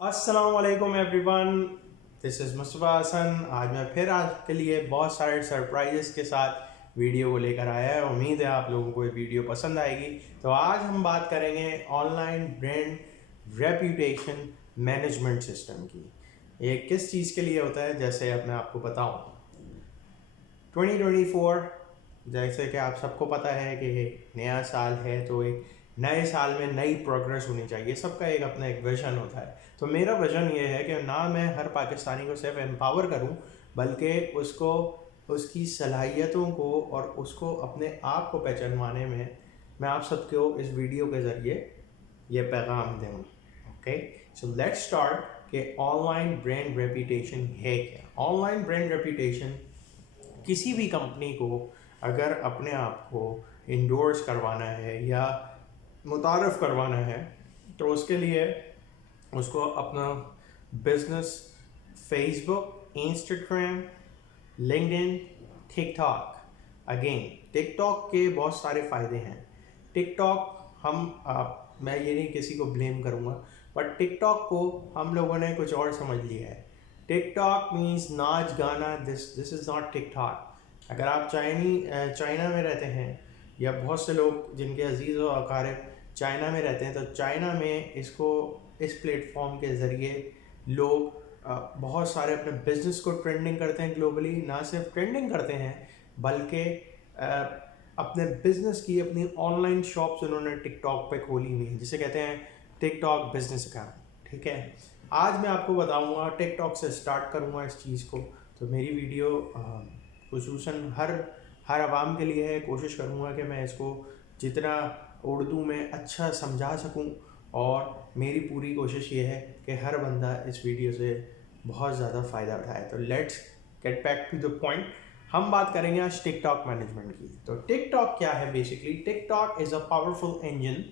अस्सलामुअलैकुम everyone, this is Mustafa Hasan. आज मैं फिर आपके लिए बहुत सारे सरप्राइजेस के साथ वीडियो को लेकर आया है। उम्मीद है आप लोगों को ये वीडियो पसंद आएगी। तो आज हम बात करेंगे online brand reputation management system की। ये किस चीज़ के लिए होता है, जैसे अब मैं आपको बताऊँ। 2024, जैसे कि आप सबको पता है कि एक नया साल है, तो एक नए साल में नई प्रोग्रेस होनी चाहिए। सबका एक अपना एक विजन होता है। तो मेरा विजन ये है कि ना मैं हर पाकिस्तानी को सिर्फ एम्पावर करूं, बल्कि उसको उसकी सलाहियतों को और उसको अपने आप को पहचानवाने में मैं आप सबको इस वीडियो के ज़रिए ये पैगाम दूँ। ओके, सो लेट्स स्टार्ट कि ऑनलाइन ब्रांड रेपुटेशन है क्या। ऑनलाइन ब्रांड रेपुटेशन किसी भी कंपनी को अगर अपने आप को इंडोर्स करवाना है या मुतारफ़ करवाना है, तो उसके लिए उसको अपना business Facebook, Instagram, LinkedIn, TikTok, again TikTok के बहुत सारे फ़ायदे हैं। टिकटॉक मैं ये नहीं किसी को ब्लेम करूँगा, बट टिकटॉक को हम लोगों ने कुछ और समझ लिया है। टिकटॉक मीन्स नाच गाना, दिस इज़ नॉट टिकटॉक। अगर आप चाइना में रहते हैं, या बहुत से लोग जिनके अजीज़ व अकारिब चाइना में रहते हैं, तो चाइना में इसको इस प्लेटफॉर्म के ज़रिए लोग बहुत सारे अपने बिजनेस को ट्रेंडिंग करते हैं ग्लोबली। ना सिर्फ ट्रेंडिंग करते हैं, बल्कि अपने बिजनेस की अपनी ऑनलाइन शॉप्स उन्होंने टिकटॉक पे खोली हुई है, जिसे कहते हैं टिकटॉक बिजनेस अकाउंट। ठीक है, आज मैं आपको बताऊंगा, टिकटॉक से स्टार्ट करूंगा इस चीज़ को। तो मेरी वीडियो खुसूसन हर आवाम के लिए है। कोशिश करूंगा कि मैं इसको जितना उर्दू में अच्छा समझा सकूं, और मेरी पूरी कोशिश ये है कि हर बंदा इस वीडियो से बहुत ज़्यादा फ़ायदा उठाए। तो let's get back to the point. हम बात करेंगे आज टिकटॉक मैनेजमेंट की। तो टिकटॉक क्या है basically? TikTok is a powerful engine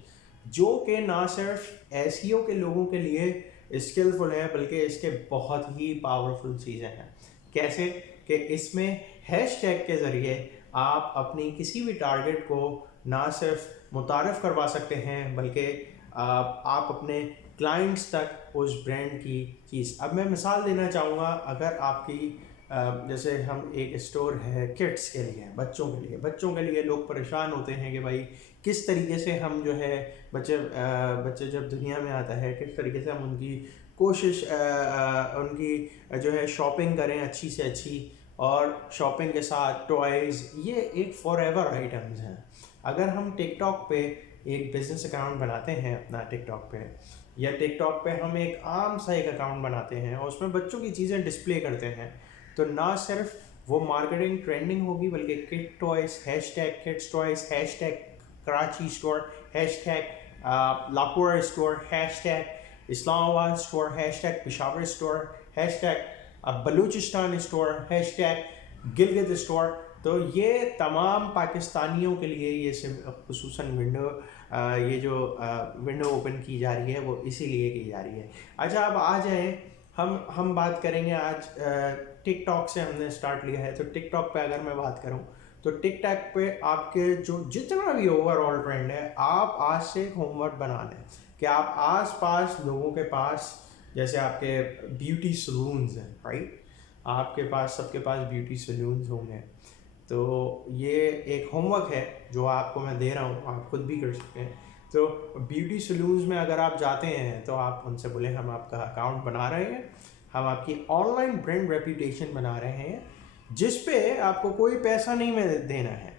जो कि ना सिर्फ एसईओ के लोगों के लिए स्किलफुल है, बल्कि इसके बहुत ही पावरफुल चीज़ें हैं। कैसे कि इसमें हैशटैग के ज़रिए आप अपनी किसी भी टारगेट को ना सिर्फ मुतारफ़ करवा सकते हैं, बल्कि आप अपने क्लाइंट्स तक उस ब्रांड की चीज़। अब मैं मिसाल देना चाहूँगा, अगर आपकी जैसे हम एक स्टोर है किड्स के लिए, बच्चों के लिए लोग परेशान होते हैं कि भाई किस तरीके से हम जो है बच्चे जब दुनिया में आता है, किस तरीके से हम उनकी कोशिश उनकी जो है शॉपिंग करें अच्छी से अच्छी, और शॉपिंग के साथ टॉयज़, ये एक फॉरएवर आइटम्स हैं। अगर हम टिकटॉक पे एक बिज़नेस अकाउंट बनाते हैं अपना टिकटॉक पे, या टिकटॉक पे हम एक आम सा एक अकाउंट बनाते हैं और उसमें बच्चों की चीज़ें डिस्प्ले करते हैं, तो ना सिर्फ वो मार्केटिंग ट्रेंडिंग होगी, बल्कि kid toys, hashtag kids toys, hashtag Karachi store, hashtag Lahore store, hashtag Islamabad store, hashtag Peshawar store, hashtag Balochistan store, hashtag Gilgit store. तो ये तमाम पाकिस्तानियों के लिए ये खुसूसन ये जो विंडो ओपन की जा रही है, वो इसीलिए की जा रही है। अच्छा, अब आ जाए, हम बात करेंगे आज टिकटॉक से हमने स्टार्ट लिया है। तो टिकटॉक पे अगर मैं बात करूं, तो टिकटॉक पे आपके जो जितना भी ओवरऑल ट्रेंड है, आप आज से एक होमवर्क बना लें कि आप आस पास लोगों के पास, जैसे आपके ब्यूटी सलून्स हैं, राइट, आपके पास सबके पास ब्यूटी सलून्स होंगे। तो ये एक होमवर्क है जो आपको मैं दे रहा हूँ, आप खुद भी कर सकते हैं। तो ब्यूटी सलून्स में अगर आप जाते हैं, तो आप उनसे बोले हम आपका अकाउंट बना रहे हैं, हम आपकी ऑनलाइन ब्रांड रेपुटेशन बना रहे हैं, जिस पे आपको कोई पैसा नहीं में देना है।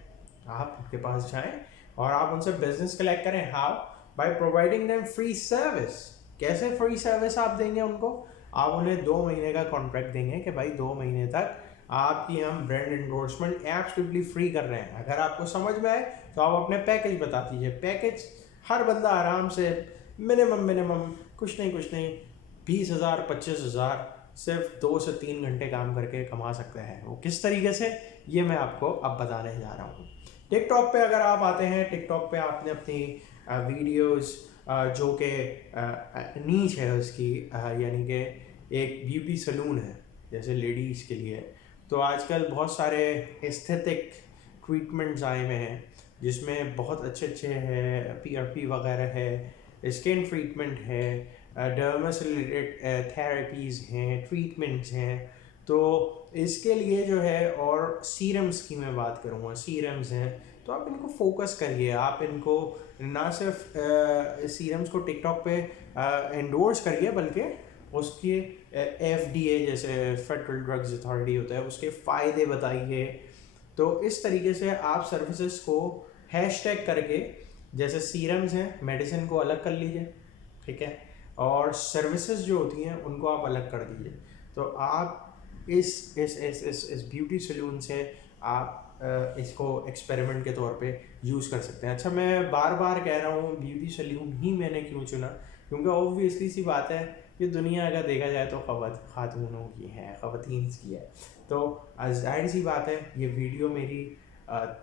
आप उनके पास जाएं और आप उनसे बिजनेस कलेक्ट करें। How? By providing them free service. कैसे फ्री सर्विस आप देंगे उनको? आप उन्हें 2 महीने का कॉन्ट्रैक्ट देंगे कि भाई 2 महीने तक आपकी हम ब्रांड एंडोर्समेंट एब्सोल्युटली फ्री कर रहे हैं। अगर आपको समझ में आए तो आप अपने पैकेज बता दीजिए। पैकेज हर बंदा आराम से मिनिमम कुछ नहीं 20,000 25,000 सिर्फ 2 से 3 घंटे काम करके कमा सकते हैं। वो किस तरीके से, ये मैं आपको अब बताने जा रहा हूँ। टिकटॉक पे अगर आप आते हैं, टिकटॉक पे आपने अपनी वीडियोस जो कि नीच है उसकी, यानी कि एक ब्यूटी सलून है जैसे लेडीज़ के लिए, तो आजकल बहुत सारे एस्थेटिक ट्रीटमेंट्स आए हुए हैं, जिसमें बहुत अच्छे हैं, पीआरपी वगैरह है, स्किन ट्रीटमेंट है, डर्मा से रिलेटेड थेरेपीज़ हैं, ट्रीटमेंट्स हैं। तो इसके लिए जो है, और सीरम्स की मैं बात करूँगा, सीरम्स हैं, तो आप इनको फोकस करिए। आप इनको ना सिर्फ सीरम्स को टिकटॉक पे एंडोर्स करिए, बल्कि उसके FDA जैसे फेडरल ड्रग्स अथॉरिटी होता है, उसके फ़ायदे बताइए। तो इस तरीके से आप सर्विसेज को हैशटैग करके, जैसे सीरम्स हैं, मेडिसिन को अलग कर लीजिए, ठीक है, और सर्विसेज जो होती हैं उनको आप अलग कर दीजिए। तो आप इस ब्यूटी सलून से आप इसको एक्सपेरिमेंट के तौर पे यूज़ कर सकते हैं। अच्छा, मैं बार बार कह रहा हूँ ब्यूटी सलून ही मैंने क्यों चुना, क्योंकि ऑब्वियसली सी बात है, ये दुनिया अगर देखा जाए तो खातूनों की है, ख़वातीन की है। तो जाहिर सी बात है, ये वीडियो मेरी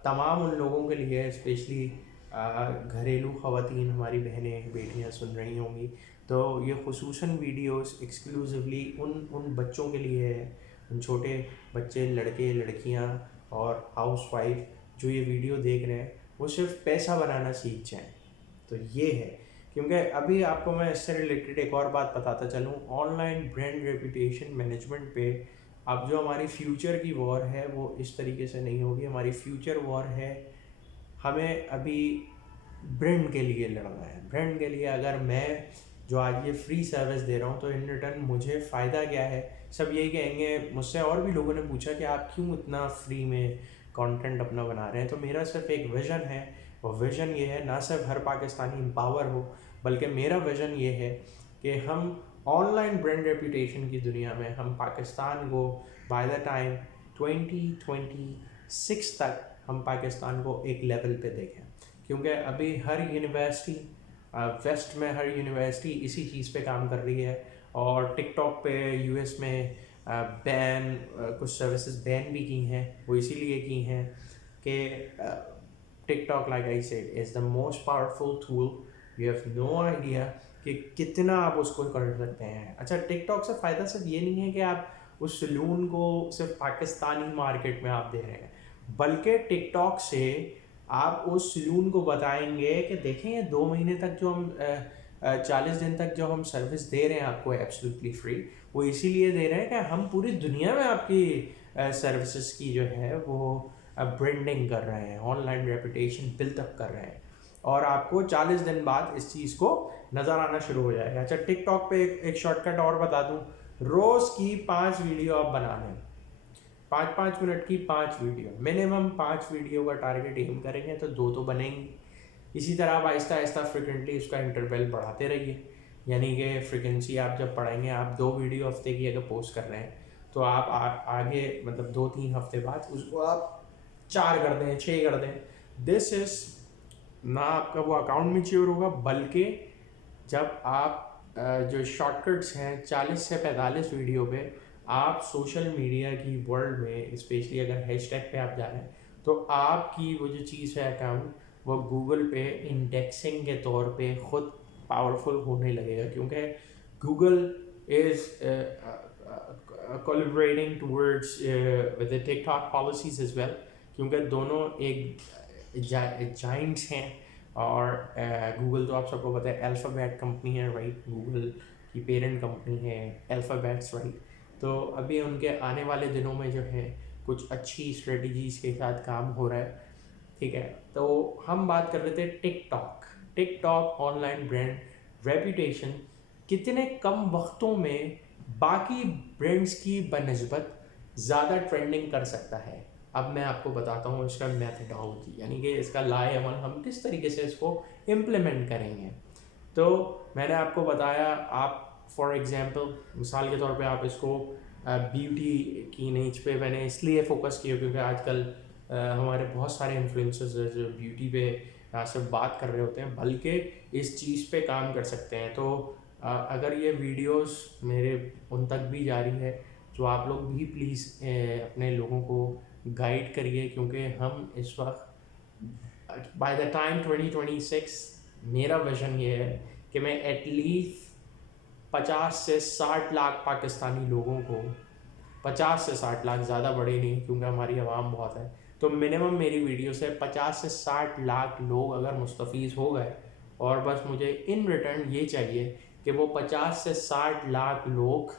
तमाम उन लोगों के लिए है, स्पेशली घरेलू ख़वातीन, हमारी बहनें बेटियां सुन रही होंगी। तो ये खुसूसन वीडियोस एक्सक्लूसिवली उन बच्चों के लिए है, उन छोटे बच्चे, लड़के लड़कियां और हाउसवाइफ जो ये वीडियो देख रहे हैं, वो सिर्फ पैसा बनाना सीख जाएं। तो ये है, क्योंकि अभी आपको मैं इससे रिलेटेड एक और बात बताता चलूँ, ऑनलाइन ब्रांड रेपुटेशन मैनेजमेंट पे अब जो हमारी फ्यूचर की वॉर है वो इस तरीके से नहीं होगी। हमारी फ्यूचर वॉर है, हमें अभी ब्रांड के लिए लड़ना है। ब्रांड के लिए अगर मैं जो आज ये फ्री सर्विस दे रहा हूँ, तो इन रिटर्न मुझे फ़ायदा क्या है? सब यही कहेंगे मुझसे, और भी लोगों ने पूछा कि आप क्यों इतना फ्री में कंटेंट अपना बना रहे हैं। तो मेरा सिर्फ एक विज़न है, और विज़न ये है, ना सिर्फ हर पाकिस्तानी एम्पावर हो, बल्कि मेरा विज़न ये है कि हम ऑनलाइन ब्रांड रेपुटेशन की दुनिया में हम पाकिस्तान को बाय द टाइम 2026 तक हम पाकिस्तान को एक लेवल पे देखें। क्योंकि अभी हर यूनिवर्सिटी, वेस्ट में हर यूनिवर्सिटी इसी चीज़ पे काम कर रही है। और टिकटॉक पे US में बैन, कुछ सर्विसेज बैन भी की हैं। वो इसीलिए की हैं कि TikTok, like I said, is the most powerful tool. You have no idea कि कितना आप उसको कर सकते हैं। अच्छा, टिकटॉक से फ़ायदा सिर्फ ये नहीं है कि आप उस सलून को सिर्फ पाकिस्तानी मार्केट में आप दे रहे हैं, बल्कि टिकटॉक से आप उस सलून को बताएंगे कि देखें, ये 2 महीने तक जो हम 40 दिन तक जो हम सर्विस दे रहे हैं आपको एब्सोल्युटली फ्री, वो इसीलिए दे रहे हैं कि हम पूरी दुनिया में आपकी सर्विसेज की जो है वो ब्रांडिंग कर रहे हैं, ऑनलाइन रेपुटेशन बिल्डअप कर रहे हैं, और आपको 40 दिन बाद इस चीज़ को नज़र आना शुरू हो जाएगा। अच्छा, टिकटॉक पे एक शॉर्टकट और बता दूँ, रोज़ की 5 वीडियो आप बना लें, 5-5 मिनट की 5 वीडियो, मिनिमम 5 वीडियो का टारगेट एम करेंगे तो 2 तो बनेंगी। इसी तरह आप आहिस्ता आहिस्ता फ्रिक्वेंटली उसका इंटरवल बढ़ाते रहिए। यानी कि फ्रिक्वेंसी आप जब बढ़ाएंगे, आप 2 वीडियो हफ्ते की अगर पोस्ट कर रहे हैं, तो आप आगे मतलब 2-3 हफ्ते बाद उसको आप 4 कर दें, 6 कर दें। दिस इज़ ना आपका वो अकाउंट मैच्योर होगा, बल्कि जब आप जो शॉर्टकट्स हैं 40 से 45 वीडियो पे, आप सोशल मीडिया की वर्ल्ड में, स्पेशली अगर हैशटैग पे आप जा रहे हैं, तो आपकी वो जो चीज़ है अकाउंट, वो गूगल पे इंडेक्सिंग के तौर पे ख़ुद पावरफुल होने लगेगा। क्योंकि Google is collaborating towards with the TikTok policies as well, क्योंकि दोनों एक जाइंट्स हैं। और गूगल तो आप सबको पता है अल्फ़ाबेट कंपनी है, राइट? गूगल की पेरेंट कंपनी है अल्फ़ाबेट्स, राइट? तो अभी उनके आने वाले दिनों में जो है कुछ अच्छी स्ट्रेटजीज़ के साथ काम हो रहा है, ठीक है। तो हम बात कर रहे थे टिकटॉक ऑनलाइन ब्रांड रेपुटेशन कितने कम वक्तों में बाकी ब्रांड्स की बनस्बत ज़्यादा ट्रेंडिंग कर सकता है। अब मैं आपको बताता हूँ इसका मेथडोलॉजी, यानी कि इसका लाए अमल हम किस तरीके से इसको इम्प्लीमेंट करेंगे। तो मैंने आपको बताया, आप फॉर एग्जांपल मिसाल के तौर पे आप इसको ब्यूटी की नीच पे मैंने इसलिए फ़ोकस किया क्योंकि आजकल हमारे बहुत सारे इन्फ्लुएंसर्स हैं जो ब्यूटी पे सिर्फ बात कर रहे होते हैं, बल्कि इस चीज़ पे काम कर सकते हैं। तो अगर ये वीडियोस मेरे उन तक भी जारी है, तो आप लोग भी प्लीज़ अपने लोगों को गाइड करिए, क्योंकि हम इस वक्त बाय द टाइम 2026 मेरा विज़न ये है कि मैं एटलीस्ट 50 से 60 लाख पाकिस्तानी लोगों को, 50 से 60 लाख, ज़्यादा बड़े नहीं क्योंकि हमारी आवाम बहुत है, तो मिनिमम मेरी वीडियो से 50 से 60 लाख लोग अगर मुस्तफ़ीज़ हो गए, और बस मुझे इन रिटर्न ये चाहिए कि वो 50 से 60 लाख लोग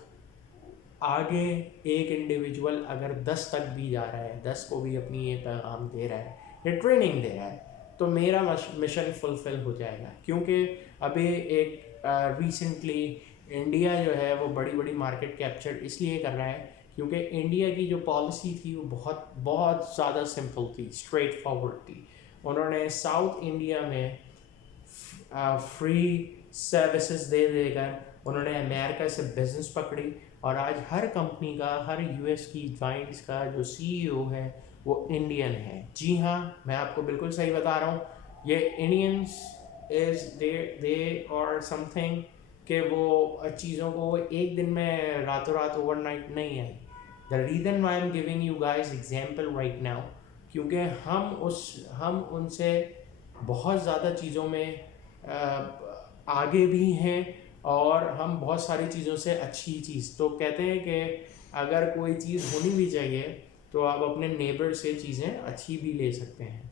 आगे, एक इंडिविजुअल अगर 10 तक भी जा रहा है, 10 को भी अपनी ये पैगाम दे रहा है या ट्रेनिंग दे रहा है, तो मेरा मिशन फुलफिल हो जाएगा। क्योंकि अभी एक रिसेंटली इंडिया जो है वो बड़ी बड़ी मार्केट कैप्चर इसलिए कर रहा है क्योंकि इंडिया की जो पॉलिसी थी वो बहुत बहुत ज़्यादा सिंपल थी, स्ट्रेट फॉरवर्ड थी। उन्होंने साउथ इंडिया में फ्री सर्विसेज दे देकर उन्होंने अमेरिका से बिजनेस पकड़ी, और आज हर कंपनी का, हर यूएस की जाइंट्स का जो सीईओ है वो इंडियन है। जी हाँ, मैं आपको बिल्कुल सही बता रहा हूँ, ये इंडियंस इज दे और समथिंग कि वो चीज़ों को एक दिन में रातों रात ओवरनाइट नहीं आई। The reason why am giving you guys example right now, क्योंकि हम उनसे बहुत ज़्यादा चीज़ों में आगे भी हैं, और हम बहुत सारी चीज़ों से अच्छी चीज़, तो कहते हैं कि अगर कोई चीज़ होनी भी चाहिए तो आप अपने नेबर से चीज़ें अच्छी भी ले सकते हैं।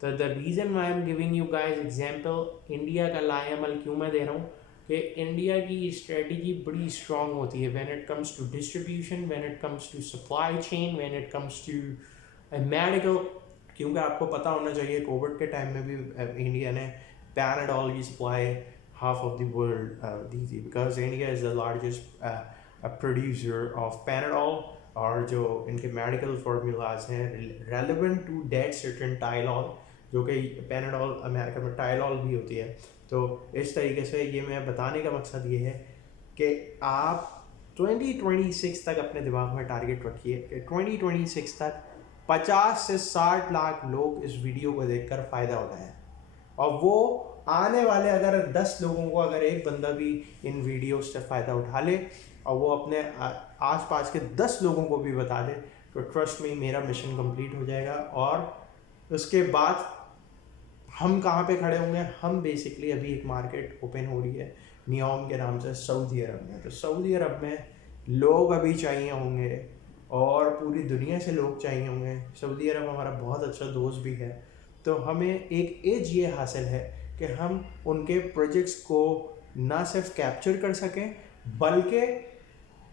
तो the reason why am giving you guys example India का लाएमल क्यों मैं दे रहा हूँ कि इंडिया की स्ट्रेटजी बड़ी स्ट्रांग होती है when it comes to distribution, when it comes to supply chain, when it comes to medical. क्योंकि आपको पता होना चाहिए कोविड के टाइम में भी इंडिया ने पैनाडोल की supply half of the world दी थी, because India is the largest producer of Panadol, और जो इनके मेडिकल फार्मूलाज हैं रेलेवेंट टू डेट सर्टेन टाइलॉल, जो कि पैनाडोल अमेरिका में टाइलॉल भी होती है। तो इस तरीके से ये मैं बताने का मकसद ये है कि आप 2026 तक अपने दिमाग में टारगेट रखिए कि 2026 तक 50 से 60 लाख लोग इस वीडियो को देखकर फ़ायदा उठाएं, और वो आने वाले अगर 10 लोगों को, अगर एक बंदा भी इन वीडियोस से फ़ायदा उठा ले और वो अपने आसपास के 10 लोगों को भी बता दे, तो ट्रस्ट में मेरा मिशन कंप्लीट हो जाएगा। और उसके बाद हम कहाँ पे खड़े होंगे, हम बेसिकली अभी एक मार्केट ओपन हो रही है नियोम के नाम से सऊदी अरब में। तो सऊदी अरब में लोग अभी चाहिए होंगे और पूरी दुनिया से लोग चाहिए होंगे। सऊदी अरब हमारा बहुत अच्छा दोस्त भी है, तो हमें एक एज ये हासिल है कि हम उनके प्रोजेक्ट्स को ना सिर्फ कैप्चर कर सकें बल्कि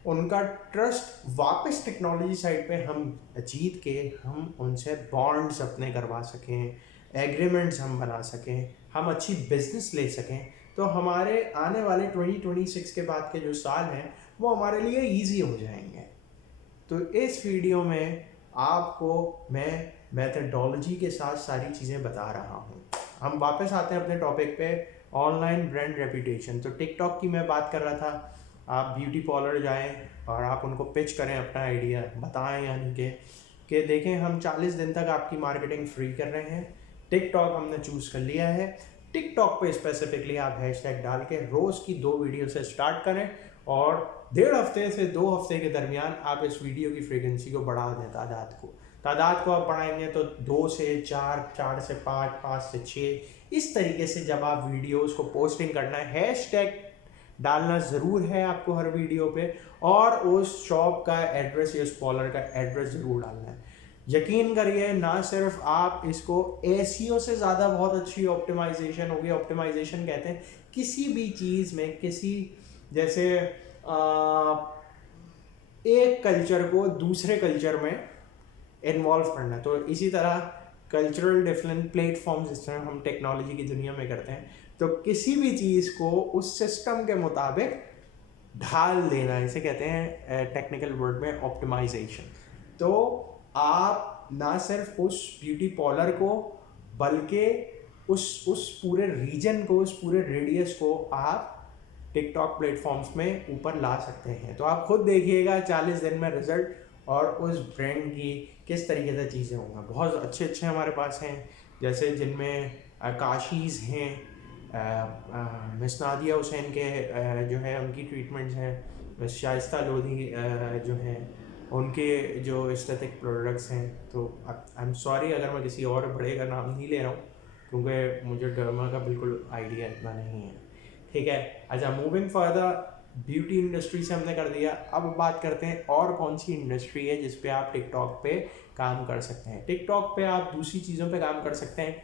उनका ट्रस्ट वापस टेक्नोलॉजी साइड पे हम जीत के हम उनसे बॉन्ड्स अपने करवा सकें, एग्रीमेंट्स हम बना सकें, हम अच्छी बिजनेस ले सकें। तो हमारे आने वाले 2026 के बाद के जो साल हैं वो हमारे लिए ईजी हो जाएंगे। तो इस वीडियो में आपको मैं मेथडोलॉजी के साथ सारी चीज़ें बता रहा हूँ। हम वापस आते हैं अपने टॉपिक पे, ऑनलाइन ब्रांड रेपुटेशन। तो टिकटॉक की मैं बात कर रहा था, आप ब्यूटी पार्लर जाएं और आप उनको पिच करें अपना आइडिया, बताएं यानी कि देखें हम 40 दिन तक आपकी मार्केटिंग फ्री कर रहे हैं। टिकटॉक हमने चूज़ कर लिया है। टिकटॉक पे स्पेसिफिकली आप हैशटैग डाल के रोज़ की 2 वीडियो से स्टार्ट करें, और 1.5 हफ्ते से 2 हफ्ते के दरमियान आप इस वीडियो की फ्रीक्वेंसी को बढ़ा दें। तादाद को आप बढ़ाएंगे तो 2 से 4, 4 से 5, 5 से 6, इस तरीके से जब आप वीडियोस को पोस्टिंग करना है, हैशटैग डालना ज़रूर है आपको हर वीडियो पे, और उस शॉप का एड्रेस या उस पार्लर का एड्रेस ज़रूर डालना है। यकीन करिए, ना सिर्फ आप इसको एसईओ से ज़्यादा बहुत अच्छी ऑप्टिमाइजेशन होगी। ऑप्टिमाइजेशन कहते हैं किसी भी चीज़ में, किसी जैसे एक कल्चर को दूसरे कल्चर में इन्वॉल्व करना। तो इसी तरह कल्चरल डिफरेंट प्लेटफॉर्म्स, जिस तरह हम टेक्नोलॉजी की दुनिया में करते हैं, तो किसी भी चीज़ को उस सिस्टम के मुताबिक ढाल देना, इसे कहते हैं टेक्निकल वर्ड में ऑप्टिमाइजेशन। तो आप ना सिर्फ उस ब्यूटी पार्लर को बल्कि उस पूरे रीजन को, उस पूरे रेडियस को आप टिकटॉक प्लेटफॉर्म्स में ऊपर ला सकते हैं। तो आप खुद देखिएगा 40 दिन में रिजल्ट, और उस ब्रांड की किस तरीके से चीज़ें होंगी। बहुत अच्छे अच्छे हमारे पास हैं, जैसे जिनमें काशीज़ हैं, मिस नादिया हुसैन के जो है उनकी ट्रीटमेंट्स हैं, शाइस्ता लोधी जो हैं उनके जो एस्थेटिक प्रोडक्ट्स हैं। तो आई एम सॉरी अगर मैं किसी और बड़े का नाम नहीं ले रहा हूँ, क्योंकि मुझे डर्मा का बिल्कुल आइडिया इतना नहीं है। ठीक है, अच्छा, मूविंग फर्दर, ब्यूटी इंडस्ट्री से हमने कर दिया। अब बात करते हैं और कौन सी इंडस्ट्री है जिस पे आप टिकटॉक पे काम कर सकते हैं। टिकटॉक पे आप दूसरी चीज़ों पे काम कर सकते हैं।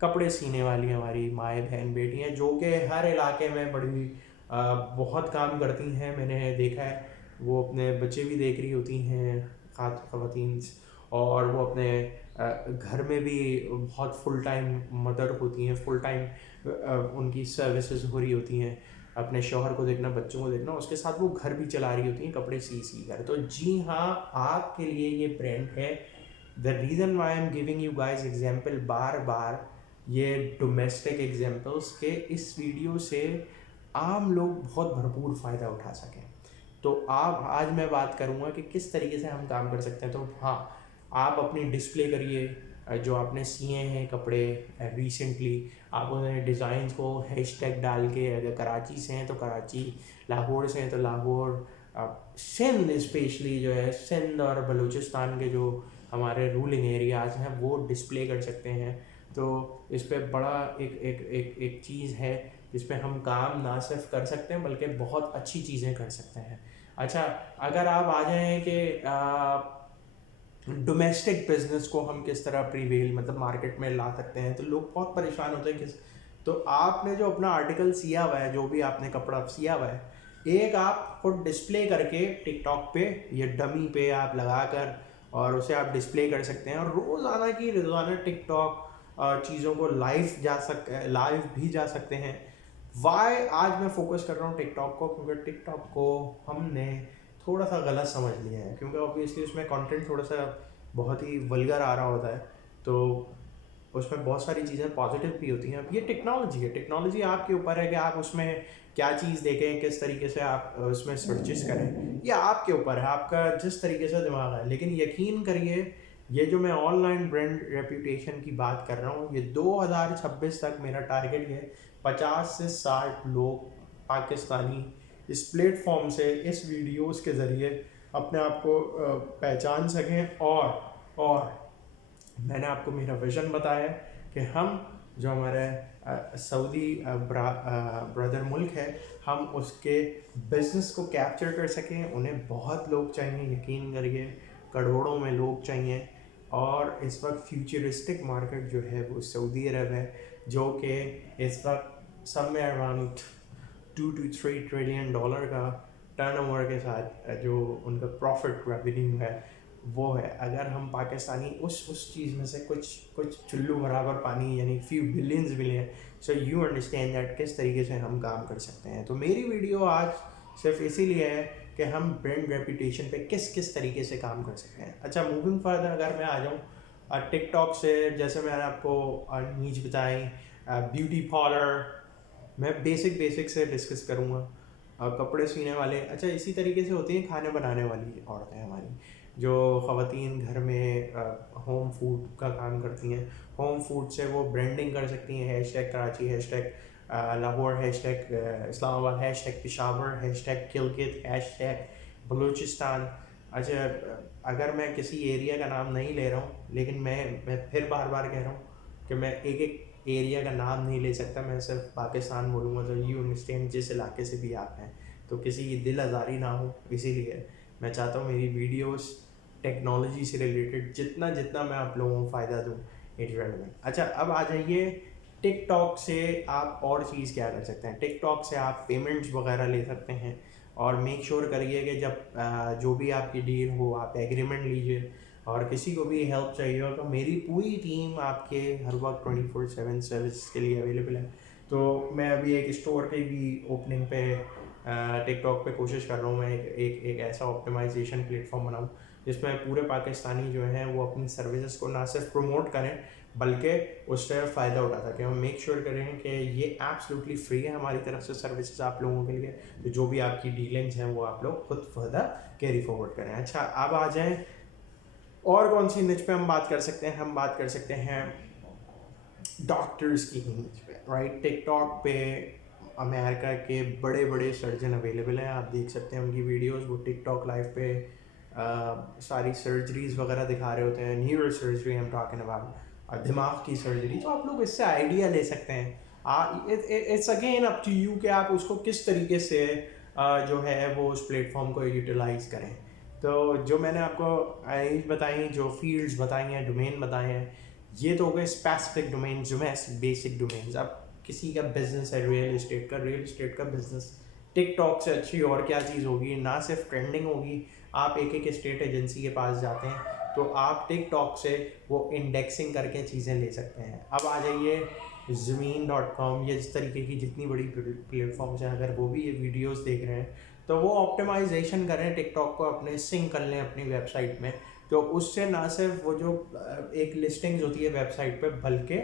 कपड़े सीने वाली हमारी माएँ, बहन, बेटियाँ, जो कि हर इलाके में बड़ी बहुत काम करती हैं, मैंने देखा है। वो अपने बच्चे भी देख रही होती हैं ख़वातीन, और वो अपने घर में भी बहुत फुल टाइम मदर होती हैं, फुल टाइम उनकी सर्विसेज हो रही होती हैं, अपने शौहर को देखना, बच्चों को देखना, उसके साथ वो घर भी चला रही होती हैं कपड़े सी कर। तो जी हाँ, आपके लिए ये ब्रांड है। The reason why I am giving you guys example बार बार, ये डोमेस्टिक एग्जाम्पल्स के, इस वीडियो से आम लोग बहुत भरपूर फ़ायदा उठा सकें। तो आप, आज मैं बात करूँगा कि किस तरीके से हम काम कर सकते हैं। तो हाँ, आप अपनी डिस्प्ले करिए जो आपने सिए हैं कपड़े रिसेंटली, आप उन्हें डिज़ाइंस को हैशटैग डाल के, अगर कराची से हैं तो कराची, लाहौर से हैं तो लाहौर, सिंध स्पेशली जो है, सिंध और बलूचिस्तान के जो हमारे रूलिंग एरियाज़ हैं वो डिस्प्ले कर सकते हैं। तो इस पे बड़ा एक चीज़ है जिस पे हम काम ना सिर्फ कर सकते हैं बल्कि बहुत अच्छी चीज़ें कर सकते हैं। अच्छा, अगर आप आ जाएं कि डोमेस्टिक बिजनेस को हम किस तरह प्रीवेल, मतलब मार्केट में ला सकते हैं, तो लोग बहुत परेशान होते हैं। किस, तो आपने जो अपना आर्टिकल सिया हुआ है, जो भी आपने कपड़ा सिया हुआ है, एक आप खुद डिस्प्ले करके टिकटॉक पे या डमी पे आप लगा कर और उसे आप डिस्प्ले कर सकते हैं, और रोज़ाना टिकटॉक चीज़ों को लाइव भी जा सकते हैं। वाई आज मैं फोकस कर रहा हूँ टिकटॉक को, क्योंकि टिकटॉक को हमने थोड़ा सा गलत समझ लिया है, क्योंकि ऑब्वियसली उसमें कंटेंट थोड़ा सा बहुत ही वल्गर आ रहा होता है। तो उसमें बहुत सारी चीज़ें पॉजिटिव भी होती हैं। अब ये टेक्नोलॉजी है, टेक्नोलॉजी आपके ऊपर है कि आप उसमें क्या चीज़ देखें, किस तरीके से आप उसमें सर्चेस करें, ये आपके ऊपर है, आपका जिस तरीके से दिमाग है। लेकिन यकीन करिए, ये जो मैं ऑनलाइन ब्रांड रेप्यूटेशन की बात कर रहा हूँ, ये 2026 तक मेरा टारगेट है 50 से 60 लोग पाकिस्तानी इस प्लेटफॉर्म से, इस वीडियोस के ज़रिए अपने आप को पहचान सकें। और मैंने आपको मेरा विज़न बताया कि हम जो हमारे सऊदी ब्रदर मुल्क है, हम उसके बिज़नेस को कैप्चर कर सकें। उन्हें बहुत लोग चाहिए, यकीन करिए करोड़ों में लोग चाहिए। और इस वक्त फ्यूचरिस्टिक मार्केट जो है वो सऊदी अरब है, जो कि इस वक्त सब में अराउंड 2 to 3 ट्रिलियन डॉलर का टर्नओवर के साथ जो उनका प्रॉफिट रेवेन्यू है वो है। अगर हम पाकिस्तानी उस चीज़ में से कुछ चुल्लू बराबर पानी, यानी फ्यू बिलियंस मिले, सो यू अंडरस्टैंड दैट किस तरीके से हम काम कर सकते हैं। तो मेरी वीडियो आज सिर्फ इसीलिए है कि हम ब्रांड रेपुटेशन पे किस किस तरीके से काम कर सकते हैं। अच्छा, मूविंग फर्दर अगर मैं आ जाऊँ टिकटॉक से, जैसे मैंने आपको नीच बताई ब्यूटी पार्लर, मैं बेसिक से डिस्कस करूँगा। कपड़े सीने वाले, अच्छा इसी तरीके से होती हैं खाने बनाने वाली औरतें हमारी, जो ख़वातीन घर में होम फूड का काम करती हैं। होम फूड से वो ब्रांडिंग कर सकती हैं, hashtag Karachi, hashtag Lahore, hashtag Islamabad, hashtag Peshawar, hashtag Gilgit, hashtag Balochistan. अच्छा, अगर मैं किसी एरिया का नाम नहीं ले रहा हूँ, लेकिन मैं फिर बार बार कह रहा हूँ कि मैं एक एरिया का नाम नहीं ले सकता, मैं सिर्फ पाकिस्तान बोलूँगा। तो यू अंडरस्टैंड जिस इलाके से भी आप हैं, तो किसी की दिल आज़ारी ना हो, इसीलिए मैं चाहता हूँ मेरी वीडियोस टेक्नोलॉजी से रिलेटेड जितना मैं आप लोगों को फ़ायदा दूँ, इट रेलेवेंट। अच्छा, अब आ जाइए टिकटॉक से आप और चीज़ क्या कर सकते हैं। टिकटॉक से आप पेमेंट्स वगैरह ले सकते हैं, और मेक श्योर करिए कि जब जो भी आपकी डील हो आप एग्रीमेंट लीजिए। और किसी को भी हेल्प चाहिए हो तो मेरी पूरी टीम आपके हर वक्त 24/7 सर्विस के लिए अवेलेबल है। तो मैं अभी एक स्टोर की भी ओपनिंग पे टिकटॉक पे कोशिश कर रहा हूँ। मैं एक ऐसा ऑप्टिमाइजेशन प्लेटफॉर्म बनाऊँ जिसमें पूरे पाकिस्तानी जो हैं वो अपनी सर्विसेज को ना सिर्फ प्रमोट करें बल्कि उससे फ़ायदा उठा सकें। हम मेक श्योर करें कि ये एब्सोल्युटली फ्री है हमारी तरफ से सर्विसेज आप लोगों के लिए। तो जो भी आपकी डीलिंग्स हैं वो आप लोग खुद फर्दर कैरी फॉरवर्ड करें। अच्छा, अब आ जाएँ और कौन सी निच पे हम बात कर सकते हैं। हम बात कर सकते हैं डॉक्टर्स की निच पे, राइट। टिकटॉक पे अमेरिका के बड़े बड़े सर्जन अवेलेबल हैं, आप देख सकते हैं उनकी वीडियोस। वो टिकटॉक लाइव पे सारी सर्जरीज वगैरह दिखा रहे होते हैं। न्यूरो सर्जरी हम टॉकिंग अबाउट, दिमाग की सर्जरी। तो आप लोग इससे आइडिया ले सकते हैं। It's again up to you कि आप उसको किस तरीके से जो है वो उस प्लेटफॉर्म को यूटिलाइज करें। तो जो मैंने आपको एज बताई, जो फील्ड्स बताई हैं, डोमेन बताए हैं, ये तो हो गए स्पेसिफिक डोमेन, जो मैं बेसिक डोमेन्स। अब किसी का बिजनेस है रियल एस्टेट का बिजनेस टिकटॉक से अच्छी और क्या चीज़ होगी, ना सिर्फ ट्रेंडिंग होगी, आप एक एक स्टेट एजेंसी के पास जाते हैं तो आप टिकटॉक से वो इंडेक्सिंग करके चीज़ें ले सकते हैं। अब आ जाइए ज़मीन.com, ये इस तरीके की जितनी बड़ी प्लेटफॉर्म्स हैं, अगर वो भी ये वीडियोस देख रहे हैं तो वो ऑप्टिमाइजेशन करें टिकटॉक को, अपने सिंक कर लें अपनी वेबसाइट में, तो उससे ना सिर्फ वो जो एक लिस्टिंग्स होती है वेबसाइट पे, बल्कि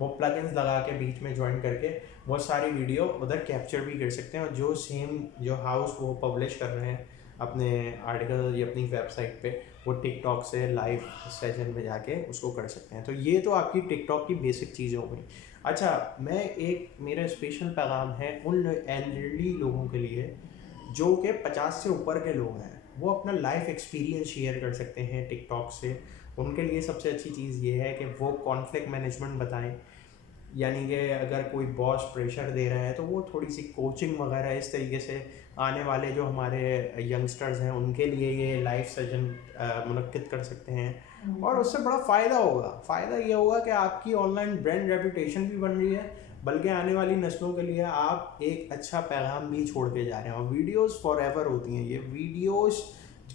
वो प्लगइन्स लगा के बीच में ज्वाइन करके वो सारी वीडियो उधर कैप्चर भी कर सकते हैं, और जो सेम जो हाउस वो पब्लिश कर रहे हैं अपने आर्टिकल या अपनी वेबसाइट पे, वो टिकटॉक से लाइव सेशन में जाके उसको कर सकते हैं। तो ये तो आपकी टिकटॉक की बेसिक चीज़ें हो गई। अच्छा, मेरा स्पेशल पैगाम है उन एल्डरली लोगों के लिए जो कि 50 से ऊपर के लोग हैं, वो अपना लाइफ एक्सपीरियंस शेयर कर सकते हैं टिकटॉक से। उनके लिए सबसे अच्छी चीज़ ये है कि वो कॉन्फ्लिक्ट मैनेजमेंट बताएं, यानी कि अगर कोई बॉस प्रेशर दे रहा है तो वो थोड़ी सी कोचिंग वगैरह इस तरीके से आने वाले जो हमारे यंगस्टर्स हैं उनके लिए ये लाइव सेशन मुनक्किद कर सकते हैं, और उससे बड़ा फ़ायदा होगा। फ़ायदा ये होगा कि आपकी ऑनलाइन ब्रांड रेपुटेशन भी बन रही है, बल्कि आने वाली नस्लों के लिए आप एक अच्छा पैगाम भी छोड़ के जा रहे हैं। और वीडियोस फॉर एवर होती हैं, ये videos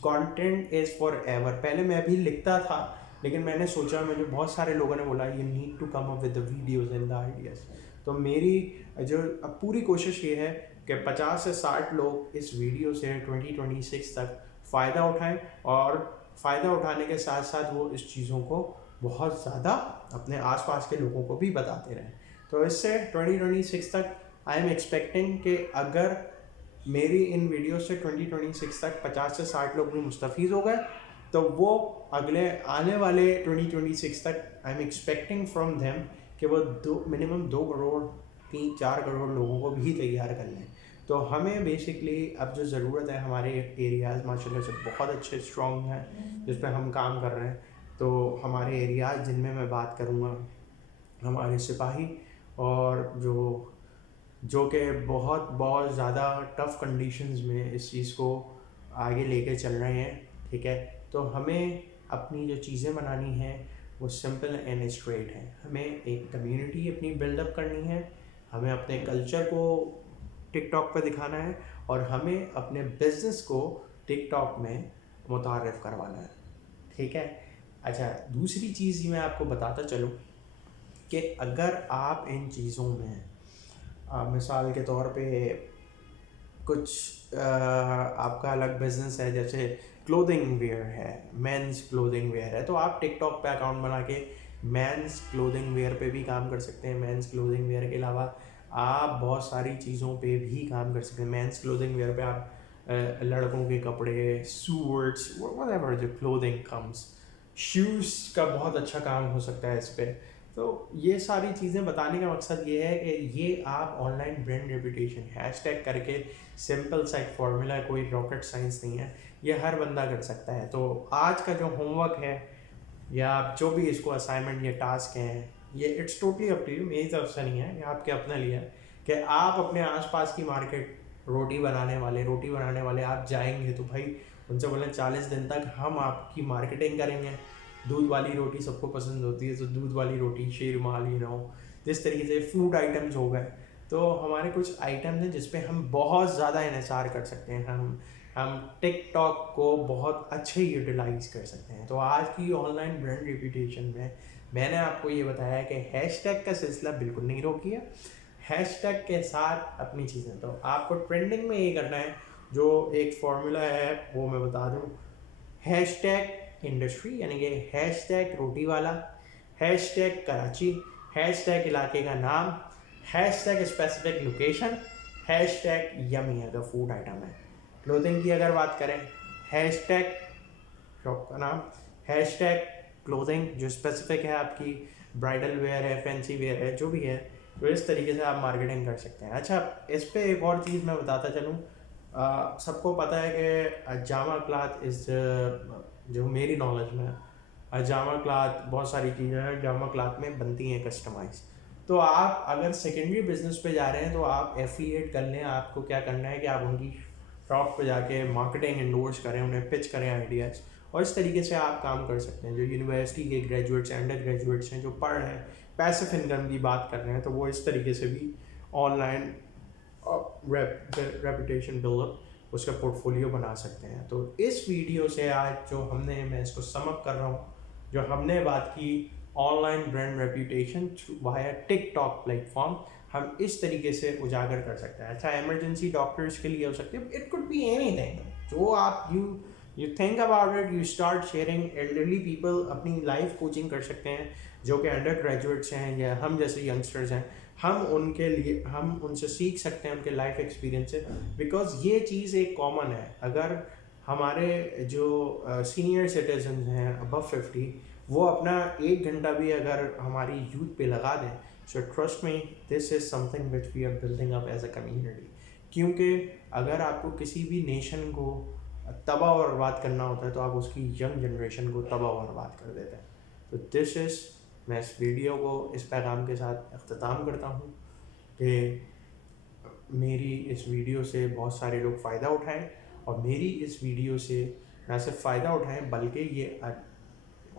content is for ever. पहले मैं भी लिखता था, लेकिन मैंने सोचा, मुझे बहुत सारे लोगों ने बोला you need to come up with the videos and the ideas. तो मेरी जो अब पूरी कोशिश ये है कि 50 से 60 लोग इस वीडियो से 2026 तक फ़ायदा उठाएं, और फ़ायदा उठाने के साथ साथ वो इस चीज़ों को बहुत ज़्यादा अपने आसपास के लोगों को भी बताते रहें। तो इससे 2026 तक आई एम एक्सपेक्टिंग कि अगर मेरी इन वीडियो से 2026 तक 50 से 60 लोग भी मुस्तफ़ीज़ हो गए, तो वो अगले आने वाले 2026 तक I am expecting from them कि वो मिनिमम 2 करोड़ 3-4 करोड़ लोगों को भी तैयार कर लें। तो हमें बेसिकली अब जो ज़रूरत है, हमारे एरियाज़ माशाल्लाह से बहुत अच्छे स्ट्रॉन्ग हैं जिस पर हम काम कर रहे हैं। तो हमारे एरियाज़ जिनमें मैं बात करूँगा, हमारे सिपाही, और जो कि बहुत बहुत ज़्यादा टफ़ कंडीशंस में इस चीज़ को आगे लेके चल रहे हैं, ठीक है। तो हमें अपनी जो चीज़ें बनानी हैं वो सिंपल एंड स्ट्रेट है। हमें एक कम्युनिटी अपनी बिल्डअप करनी है, हमें अपने कल्चर को टिकटॉक पे दिखाना है, और हमें अपने बिजनेस को टिकटॉक में मुतारफ़ करवाना है, ठीक है। अच्छा, दूसरी चीज़ मैं आपको बताता चलूँ कि अगर आप इन चीज़ों में मिसाल के तौर पे कुछ आपका अलग बिजनेस है, जैसे क्लोथिंग वेयर है, मेंस क्लोथिंग वेयर है, तो आप टिकटॉक पे अकाउंट बना के मेंस क्लोथिंग वेयर पे भी काम कर सकते हैं। मेंस क्लोथिंग वेयर के अलावा आप बहुत सारी चीज़ों पे भी काम कर सकते हैं। मेंस क्लोथिंग वेयर पे आप लड़कों के कपड़े, सूट्स, व्हाटएवर जो क्लोथिंग कम्स, शूज़ का बहुत अच्छा काम हो सकता है इस पर। तो ये सारी चीज़ें बताने का मकसद ये है कि ये आप ऑनलाइन ब्रांड रेपुटेशन हैशटैग करके, सिंपल सा एक फॉर्मूला है, कोई रॉकेट साइंस नहीं है, ये हर बंदा कर सकता है। तो आज का जो होमवर्क है, या आप जो भी इसको असाइनमेंट या टास्क हैं, ये it's totally up to you, मेरी तरफ से नहीं है, ये आपके अपने लिए है कि आप अपने आसपास की मार्केट, रोटी बनाने वाले आप जाएंगे तो भाई उनसे बोलें 40 दिन तक हम आपकी मार्केटिंग करेंगे। दूध वाली रोटी सबको पसंद होती है, तो दूध वाली रोटी, शेरमाल, जिस तरीके से फूड आइटम्स हो गए, तो हमारे कुछ आइटम्स हैं जिस पे हम बहुत ज़्यादा इन्हिसार कर सकते हैं। हम टिकटॉक को बहुत अच्छे यूटिलाइज कर सकते हैं। तो आज की ऑनलाइन ब्रांड रेपुटेशन में मैंने आपको ये बताया कि हैशटैग का सिलसिला बिल्कुल नहीं रोकिए, हैशटैग के साथ अपनी चीज़ें, तो आपको ट्रेंडिंग में ये करना है। जो एक फॉर्मूला है वो मैं बता दूँ, हैशटैग इंडस्ट्री, यानी कि हैशटैग रोटी वाला, हैशटैग कराची, हैशटैग इलाके का नाम, hashtag specific location, hashtag yummy अगर फूड आइटम है। क्लोथिंग की अगर बात करें, हैशटैग शॉप का नाम, हैशटैग क्लोथिंग जो स्पेसिफिक है, आपकी ब्राइडल वेयर है, फैंसी वेयर है, जो भी है, तो इस तरीके से आप मार्केटिंग कर सकते हैं। अच्छा, इस पे एक और चीज़ मैं बताता चलूँ, सबको पता है कि अजामा क्लॉथ इज़, जो मेरी नॉलेज में है, अजामा क्लॉथ बहुत सारी चीज़ें हैं अजामा क्लॉथ में बनती हैं कस्टमाइज। तो आप अगर सेकेंडरी बिजनेस पे जा रहे हैं तो आप एफिलिएट कर लें। आपको क्या करना है कि आप उनकी शॉप पे जाके मार्केटिंग इंडोर्स करें, उन्हें पिच करें आइडियाज़, और इस तरीके से आप काम कर सकते हैं। जो यूनिवर्सिटी के ग्रेजुएट्स हैं, अंडर ग्रेजुएट्स हैं, जो पढ़ रहे हैं, पैसिव इनकम की बात कर रहे हैं, तो वो इस तरीके से भी ऑनलाइन रेपुटेशन बिल्डअप, उसका पोर्टफोलियो बना सकते हैं। तो इस वीडियो से आज जो मैं इसको समअप कर रहा हूँ, जो हमने बात की online brand reputation via TikTok platform, हम इस तरीके से उजागर कर सकते हैं। अच्छा, इमरजेंसी डॉक्टर्स के लिए हो सकती है, इट कुड बी एनीथिंग। जो आप you think about it, you start sharing. Elderly people अपनी लाइफ कोचिंग कर सकते हैं, जो कि अंडर ग्रेजुएट्स हैं या हम जैसे यंगस्टर्स हैं। हम उनसे सीख सकते हैं, उनके लाइफ एक्सपीरियंस से, बिकॉज ये चीज़ एक कॉमन है। अगर हमारे जो सीनियर सिटीजन हैं अबव 50, वो अपना 1 घंटा भी अगर हमारी यूथ पे लगा दें, so trust me, this is something which we are building up as a community. क्योंकि अगर आपको किसी भी नेशन को तबाह और बर्बाद करना होता है, तो आप उसकी यंग जनरेशन को तबाह और बर्बाद कर देते हैं। तो दिस इज़, मैं इस वीडियो को इस पैगाम के साथ अख्ताम करता हूँ कि मेरी इस वीडियो से बहुत सारे लोग फ़ायदा उठाएं, और मेरी इस वीडियो से ना सिर्फ फ़ायदा उठाएं, बल्कि ये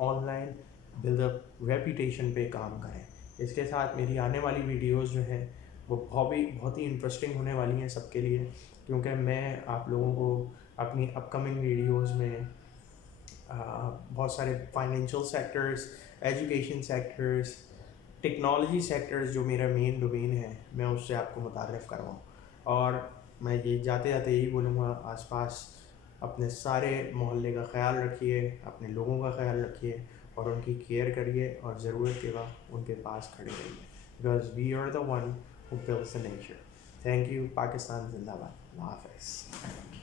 ऑनलाइन बिल्डअप रेपुटेशन पे काम करें। इसके साथ मेरी आने वाली वीडियोस जो हैं वो बहुत ही इंटरेस्टिंग होने वाली हैं सबके लिए, क्योंकि मैं आप लोगों को अपनी अपकमिंग वीडियोस में बहुत सारे financial sectors, education sectors, technology sectors, जो मेरा मेन डोमेन है, मैं उससे आपको मुतारिफ़ करवाऊँ। और मैं ये जाते जाते यही बोलूँगा, आसपास अपने सारे मोहल्ले का ख्याल रखिए, अपने लोगों का ख्याल रखिए, और उनकी केयर करिए, और ज़रूरत के वक्त उनके पास खड़े रहिए, because we are the one who builds the nature. Thank you. Pakistan जिंदाबाद। अल्लाह हाफ़िज़।